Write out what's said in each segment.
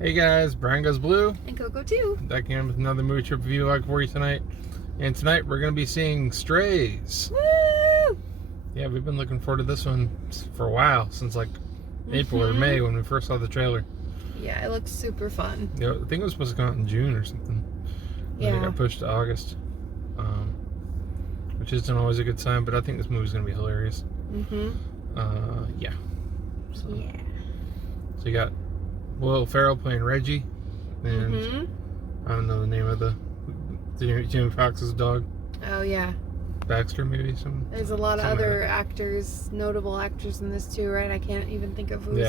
Hey guys, Brian Goes Blue. And Coco too. Back again with another movie trip review like for you tonight. And tonight we're going to be seeing Strays. Woo! Yeah, we've been looking forward to this one for a while, since like April or May when we first saw the trailer. Yeah, it looks super fun. Yeah, I think it was supposed to come out in June or something. Yeah. Then it got pushed to August, which isn't always a good sign, but I think this movie's going to be hilarious. Yeah. So you got Will Ferrell playing Reggie, and I don't know the name of the Jimmy Fox's dog. Oh yeah. Baxter, maybe some. There's a lot of other actors, notable actors in this too, right? I can't even think of who's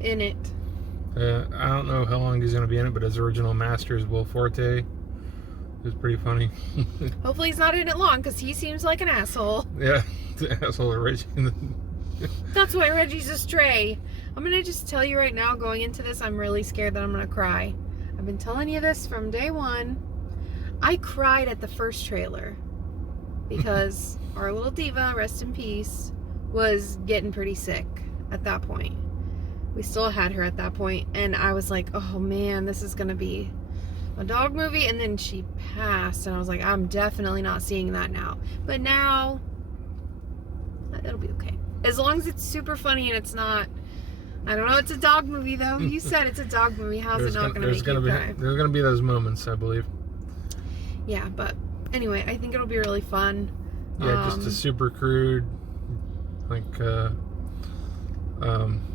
in it. I don't know how long he's going to be in it, but his original master is Will Forte. It was pretty funny. Hopefully he's not in it long, because he seems like an asshole. Yeah, the asshole of Reggie. That's why Reggie's a stray. I'm going to just tell you right now, going into this, I'm really scared that I'm going to cry. I've been telling you this from day one. I cried at the first trailer because our little diva, rest in peace, was getting pretty sick at that point. We still had her at that point, and I was like, oh man, this is going to be a dog movie. And then she passed, and I was like, I'm definitely not seeing that now. But now, it'll be okay. As long as it's super funny and it's not, I don't know, it's a dog movie though. You said it's a dog movie. How's it not going to make you cry? There's going to be those moments, I believe. Yeah, but anyway, I think it'll be really fun. Yeah, just a super crude, like,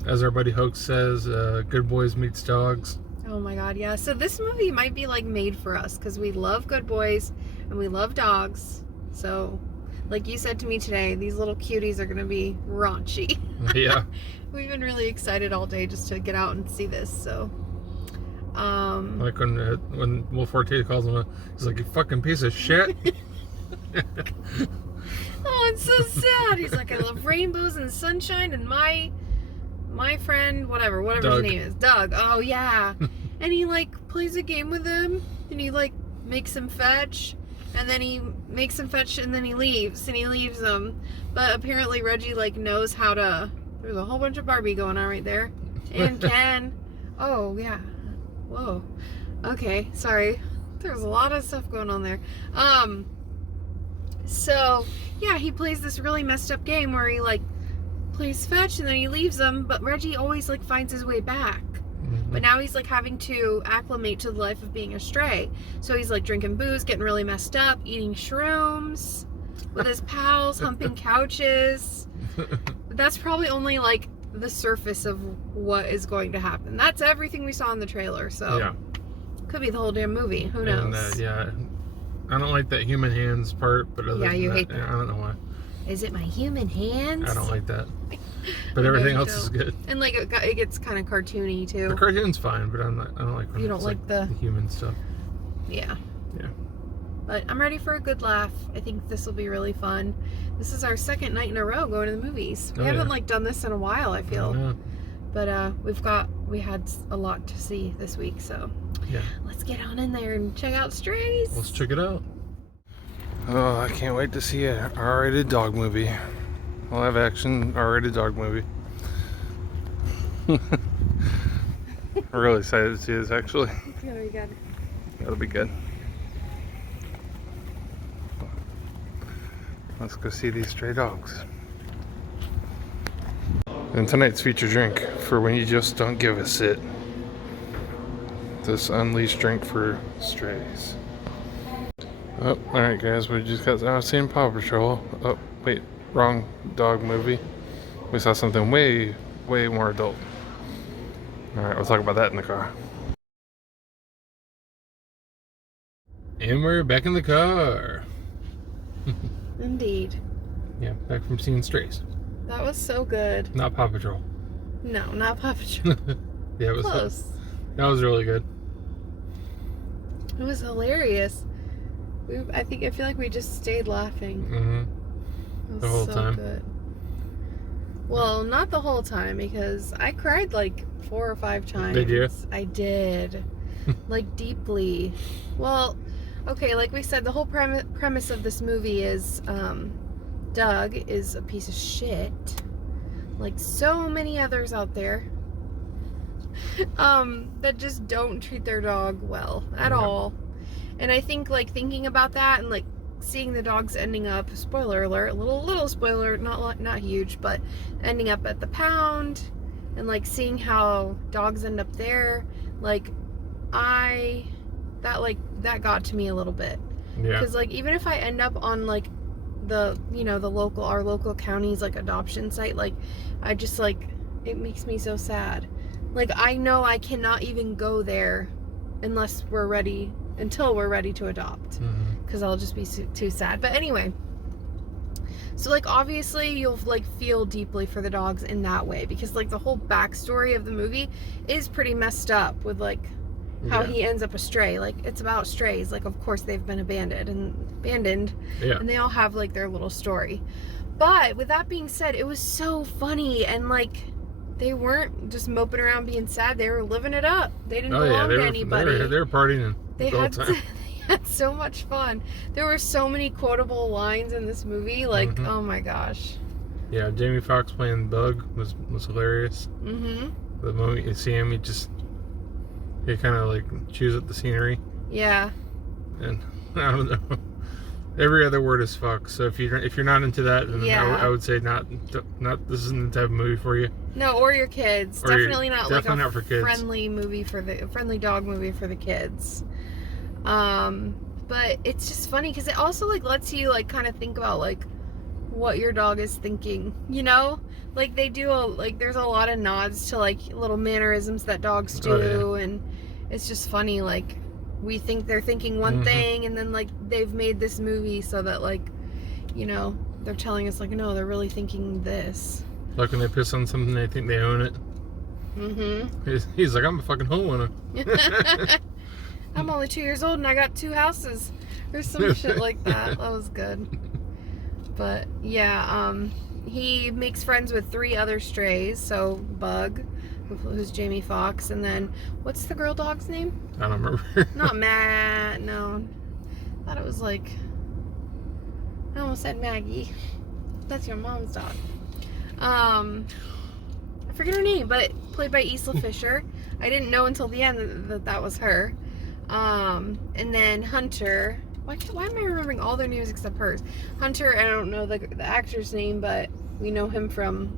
as our buddy Hoax says, good boys meets dogs. Oh my god, yeah. So this movie might be like made for us, because we love good boys and we love dogs. So, like you said to me today, these little cuties are going to be raunchy. Yeah. We've been really excited all day just to get out and see this, so. Like when Will Forte calls him, he's like, you fucking piece of shit. Oh, it's so sad. He's like, I love rainbows and sunshine, and my friend, whatever Doug. his name is, Doug. Oh yeah. And he like plays a game with him, and he like makes him fetch, and then he makes him fetch, and then he leaves them. But apparently Reggie like knows how to. There's a whole bunch of Barbie going on right there, and Ken. Oh yeah. Whoa. Okay, sorry. There's a lot of stuff going on there. So yeah, he plays this really messed up game where he like plays fetch and then he leaves them, but Reggie always like finds his way back. But now he's like having to acclimate to the life of being a stray. So he's like drinking booze, getting really messed up, eating shrooms with his pals, humping couches. But that's probably only like the surface of what is going to happen. That's everything we saw in the trailer, so yeah. Could be the whole damn movie. Who knows? And, yeah, I don't like that human hands part, but other than you that, hate that. I don't know why. Is it my human hands? I don't like that. But everything else is good. And like it gets kind of cartoony too. The cartoon's fine, but I don't like when you don't it's like the human stuff. Yeah. Yeah. But I'm ready for a good laugh. I think this will be really fun. This is our second night in a row going to the movies. We haven't like done this in a while, I feel. But we had a lot to see this week, so yeah. Let's get on in there and check out Strays. Let's check it out. Oh, I can't wait to see an R-rated dog movie. Live action R-rated dog movie. I'm really excited to see this, actually. It's gonna be good. That'll be good. Let's go see these stray dogs. And tonight's feature drink for when you just don't give a shit. This unleashed drink for strays. Oh, alright guys, we just got out seeing Paw Patrol. Oh, wait, wrong dog movie. We saw something way, way more adult. Alright, we'll talk about that in the car. And we're back in the car. Indeed. Yeah, back from seeing Strays. That was so good. Not Paw Patrol. No, not Paw Patrol. Yeah, it was close. That was really good. It was hilarious. I feel like we just stayed laughing. The whole time. Good. Well, not the whole time, because I cried like 4 or 5 times. Did you? I did. Like deeply. Well, okay, like we said, the whole premise of this movie is Doug is a piece of shit, like so many others out there. that just don't treat their dog well at Yeah. all. And I think, like, thinking about that and, like, seeing the dogs ending up, spoiler alert, little spoiler, not huge, but ending up at the pound, and, like, seeing how dogs end up there, like, that got to me a little bit. Yeah. Because, like, even if I end up on, like, our local county's, like, adoption site, like, I just, like, it makes me so sad. Like, I know I cannot even go there until we're ready to adopt. Because I'll just be too sad. But anyway, so, like, obviously you'll, like, feel deeply for the dogs in that way. Because, like, the whole backstory of the movie is pretty messed up with, like, how he ends up a stray. Like, it's about strays. Like, of course they've been abandoned, Yeah. and they all have, like, their little story. But with that being said, it was so funny, and, like, they weren't just moping around being sad. They were living it up. They didn't belong to anybody. They were partying They the whole had time. they had so much fun. There were so many quotable lines in this movie. Like, oh my gosh. Yeah, Jamie Foxx playing Bug was hilarious. The moment you see him, he kind of, like, chews at the scenery. Yeah. And I don't know. Every other word is fuck. So if you're not into that, then I would say not. This isn't the type of movie for you. No, or your kids. Or definitely not definitely like not for kids. friendly dog movie for the kids. But it's just funny because it also, like, lets you, like, kind of think about, like, what your dog is thinking, you know? Like, they do there's a lot of nods to, like, little mannerisms that dogs do, and it's just funny. Like, we think they're thinking one thing, and then, like, they've made this movie so that, like, you know, they're telling us, like, no, they're really thinking this. Like when they piss on something, they think they own it. He's like, I'm a fucking homeowner. I'm only 2 years old and I got 2 houses. Or some shit like that. That was good. But yeah, he makes friends with 3 other strays. So Bug, who's Jamie Foxx, and then what's the girl dog's name? I don't remember. Not Matt. No, I thought it was like, I almost said Maggie. That's your mom's dog. I forget her name, but played by Isla Fisher. I didn't know until the end that was her. And then Hunter. Why am I remembering all their names except hers? Hunter, I don't know the actor's name, but we know him from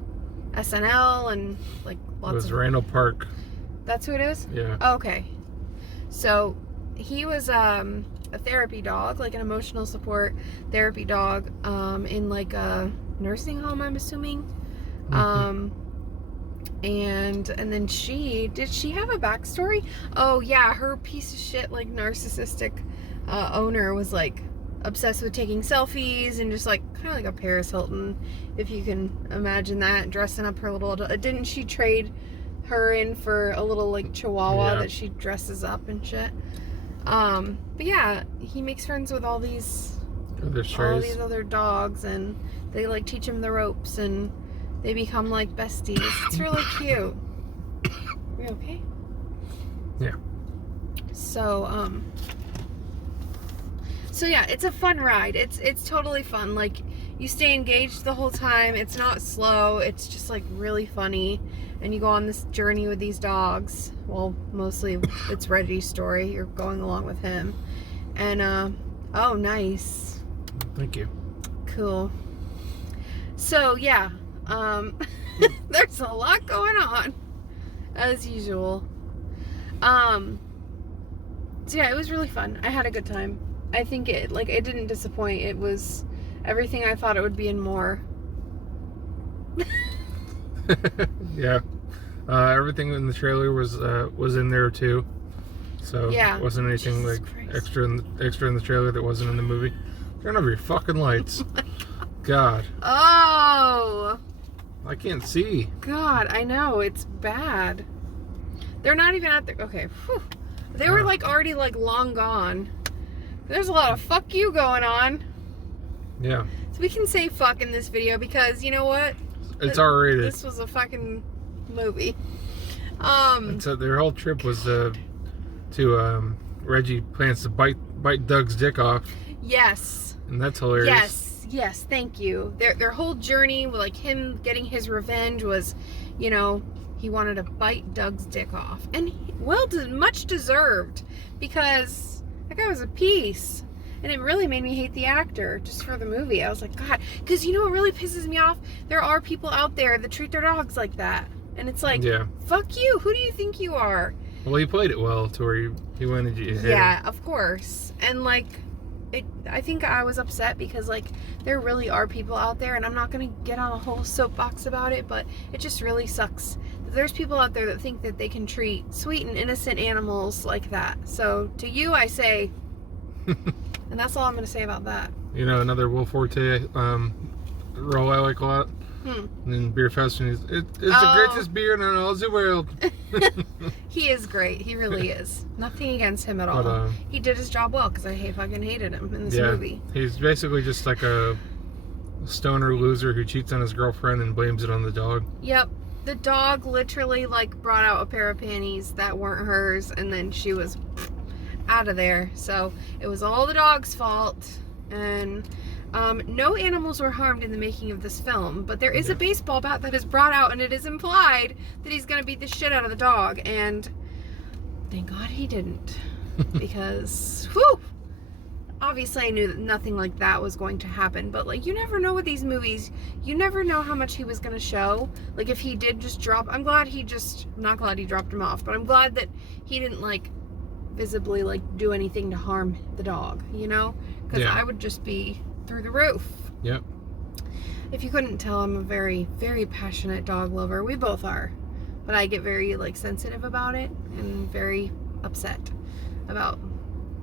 SNL and, like, lots of... It was Randall Park. That's who it is? Yeah. Oh, okay. So he was a therapy dog, like an emotional support therapy dog, in, like, a nursing home, I'm assuming. And then did she have a backstory? Oh yeah, her piece of shit, like, narcissistic owner was, like, obsessed with taking selfies and just, like, kind of like a Paris Hilton, if you can imagine that, dressing up her little... Didn't she trade her in for a little, like, chihuahua that she dresses up and shit? But yeah, he makes friends with all these other dogs, and they, like, teach him the ropes, and they become, like, besties. It's really cute. Are you okay? Yeah. So yeah, it's a fun ride. It's totally fun. Like, you stay engaged the whole time. It's not slow. It's just, like, really funny. And you go on this journey with these dogs. Well, mostly it's Reggie's story. You're going along with him. And, oh, nice. Thank you. Cool. So, yeah. There's a lot going on, as usual. So yeah, it was really fun. I had a good time. I think it didn't disappoint. It was everything I thought it would be and more. Yeah. Everything in the trailer was in there too. So yeah. It wasn't anything Jesus like Christ. extra in the trailer that wasn't in the movie. Turn over your fucking lights. God. Oh. I can't see. God, I know, it's bad. They're not even at the... Okay, whew. They were, like, already, like, long gone. There's a lot of fuck you going on. Yeah. So we can say fuck in this video because, you know what? It's R-rated. This was a fucking movie. So their whole trip was to Reggie plans to bite Doug's dick off. Yes. And that's hilarious. Yes, thank you. Their whole journey with, like, him getting his revenge was, you know, he wanted to bite Doug's dick off. And much deserved, because that guy was a piece. And it really made me hate the actor just for the movie. I was like, God, because you know what really pisses me off? There are people out there that treat their dogs like that. And it's like, fuck you. Who do you think you are? Well, he played it well to where he went into his head. Yeah, of course. And like, I think I was upset because like there really are people out there, and I'm not going to get on a whole soapbox about it, but it just really sucks. There's people out there that think that they can treat sweet and innocent animals like that. So to you, I say, and that's all I'm going to say about that. You know, another Will Forte role I like a lot. And then Beer Fest, and it's the greatest beer in all the world. He is great. He really is. Nothing against him at all. But, he did his job well, because I fucking hated him in this movie. He's basically just like a stoner loser who cheats on his girlfriend and blames it on the dog. Yep. The dog literally like brought out a pair of panties that weren't hers, and then she was out of there. So it was all the dog's fault. And no animals were harmed in the making of this film, but there is a baseball bat that is brought out, and it is implied that he's going to beat the shit out of the dog, and thank God he didn't. Because, whew, obviously I knew that nothing like that was going to happen, but like, you never know with these movies. You never know how much he was going to show. Like, if he did just drop, I'm glad he just, not glad he dropped him off, but I'm glad that he didn't like visibly like do anything to harm the dog, you know? Because I would just be through the roof. Yep. If you couldn't tell, I'm a very, very passionate dog lover. We both are. But I get very like sensitive about it and very upset about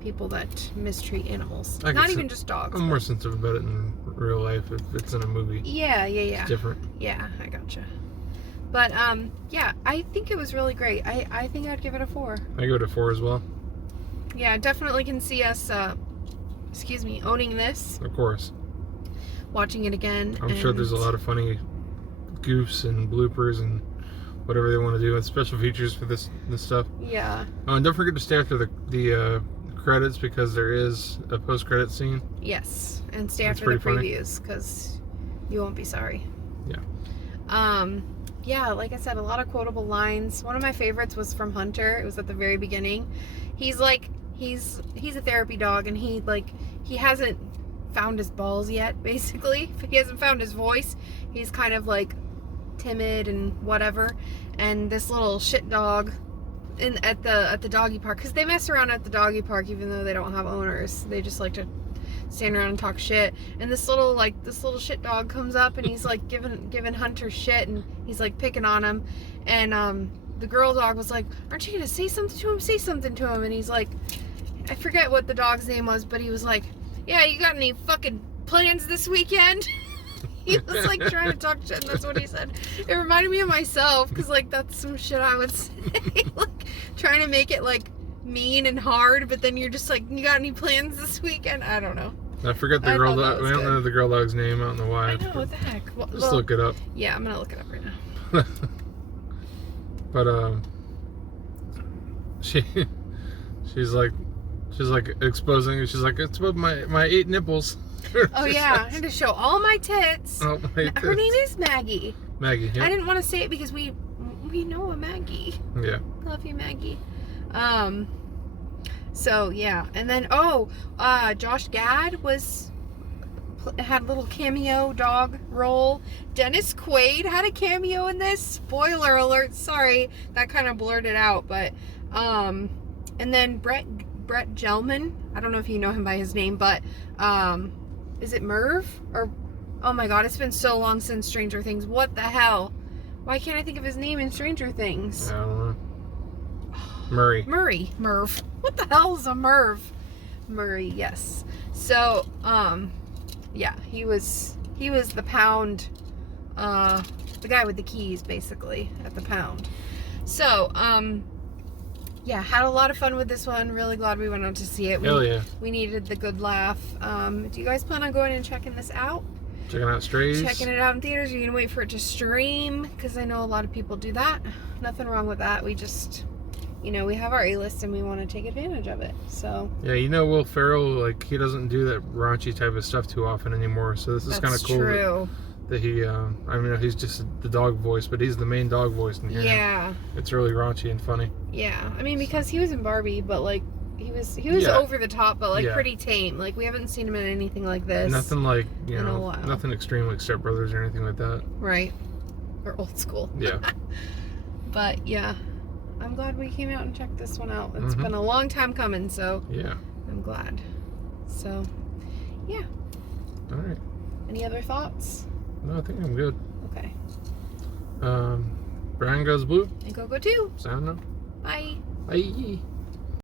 people that mistreat animals. Not even just dogs. I'm more sensitive about it in real life if it's in a movie. Yeah. It's different. Yeah, I gotcha. But yeah, I think it was really great. I think I'd give it a 4. I give it a 4 as well. Yeah, I definitely can see us owning this. Of course. Watching it again. I'm sure there's a lot of funny goofs and bloopers and whatever they want to do and special features for this stuff. Yeah. Oh, and don't forget to stay after the credits, because there is a post-credit scene. Yes, and stay after the previews, because you won't be sorry. Yeah. Yeah, like I said, a lot of quotable lines. One of my favorites was from Hunter. It was at the very beginning. He's like, he's a therapy dog, and he hasn't found his balls yet, basically. He hasn't found his voice. He's kind of like timid and whatever. And this little shit dog at the doggy park, because they mess around at the doggy park even though they don't have owners. They just like to stand around and talk shit. And this little shit dog comes up, and he's like giving Hunter shit, and he's like picking on him. And the girl dog was like, "Aren't you gonna say something to him? Say something to him." And he's like, I forget what the dog's name was, but he was like, "Yeah, you got any fucking plans this weekend?" He was like trying to talk shit, and that's what he said. It reminded me of myself, because like that's some shit I would say, like trying to make it like mean and hard, but then you're just like, "You got any plans this weekend?" I don't know. I forget the girl dog. We don't know the girl dog's name. I don't know why. I know, what the heck. Just look it up. Yeah, I'm gonna look it up right now. But she's like exposing. She's like, "It's about my 8 nipples." Oh yeah, I had to show all my tits. Oh, my tits. Her name is Maggie. Maggie. Yeah. I didn't want to say it because we know a Maggie. Yeah. Love you, Maggie. So yeah, and then Josh Gad had a little cameo dog role. Dennis Quaid had a cameo in this. Spoiler alert. Sorry, that kind of blurred it out, but and then Brett Gelman. I don't know if you know him by his name, but is it Merv? Or oh my god, it's been so long since Stranger Things. What the hell? Why can't I think of his name in Stranger Things? I don't know. Merv. What the hell is a Merv? Murray, yes. So, yeah, he was the Pound, the guy with the keys, basically, at the Pound. So, yeah, had a lot of fun with this one. Really glad we went out to see it. Hell yeah. We needed the good laugh. Do you guys plan on going and checking this out? Checking out Strays? Checking it out in theaters. Are you going to wait for it to stream? Because I know a lot of people do that. Nothing wrong with that. We just, we have our A-list and we want to take advantage of it. So yeah, Will Ferrell, like, he doesn't do that raunchy type of stuff too often anymore. So this is kind of cool. True. that he, I mean, he's just the dog voice, but he's the main dog voice in here. Yeah. It's really raunchy and funny. Yeah. I mean, because he was in Barbie, but like he was over the top, but like pretty tame. Like we haven't seen him in anything like this. Nothing like, you in a know, while. nothing extreme like Step Brothers or anything like that. Right. Or Old School. Yeah. But yeah, I'm glad we came out and checked this one out. It's been a long time coming, so yeah, I'm glad. So, yeah. All right. Any other thoughts? No, I think I'm good. Okay. Brian Goes Blue. And go too. Sound out. Bye. Bye.